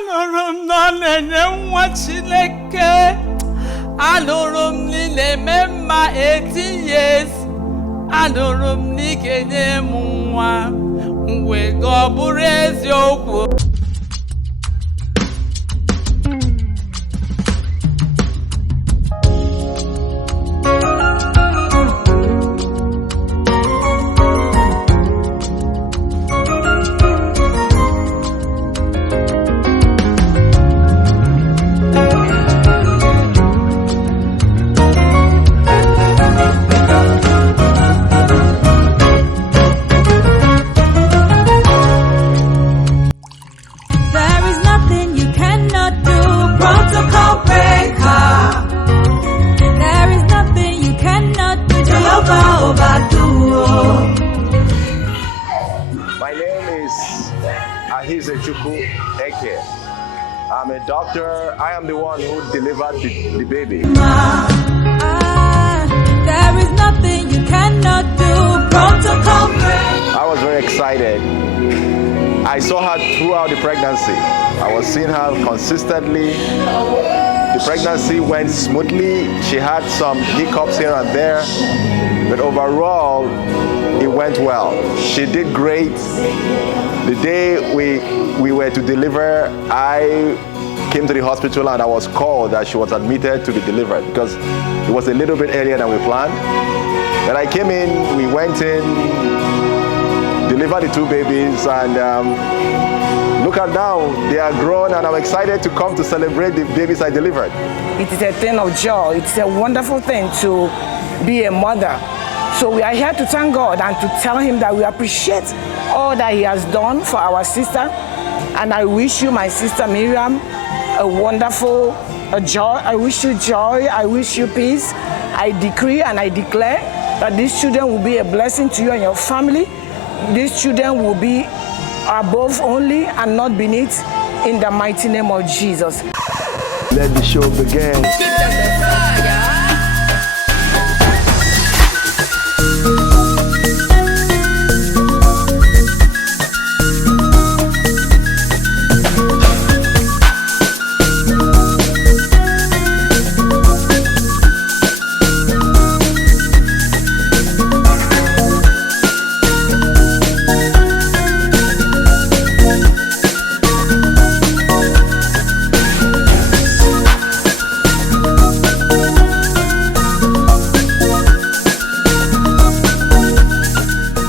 Anụrụ m na ọ na-enye nwa Chineke. Anụrụ m na ị na-eme mma 18 years. Anụrụ m na ị ga-enye m nwa. Mgbe gị ọ bụrụ eziokwu. I'm a doctor. I am the one who delivered the baby. There is nothing you cannot do. Protocol. I was very excited. I saw her throughout the pregnancy. I was seeing her consistently. The pregnancy went smoothly. She had some hiccups here and there, but overall, it went well. She did great. The day we were to deliver, I came to the hospital and I was called that she was admitted to be delivered because it was a little bit earlier than we planned. Then I came in, we went in, delivered the two babies, and look at now, they are grown, and I'm excited to come to celebrate the babies I delivered. It is a thing of joy. It's a wonderful thing to be a mother. So we are here to thank God and to tell him that we appreciate all that he has done for our sister. And I wish you, my sister Miriam, a wonderful joy. I wish you joy. I wish you peace. I decree and I declare that these children will be a blessing to you and your family. These children will be above only and not beneath, in the mighty name of Jesus. Let the show begin.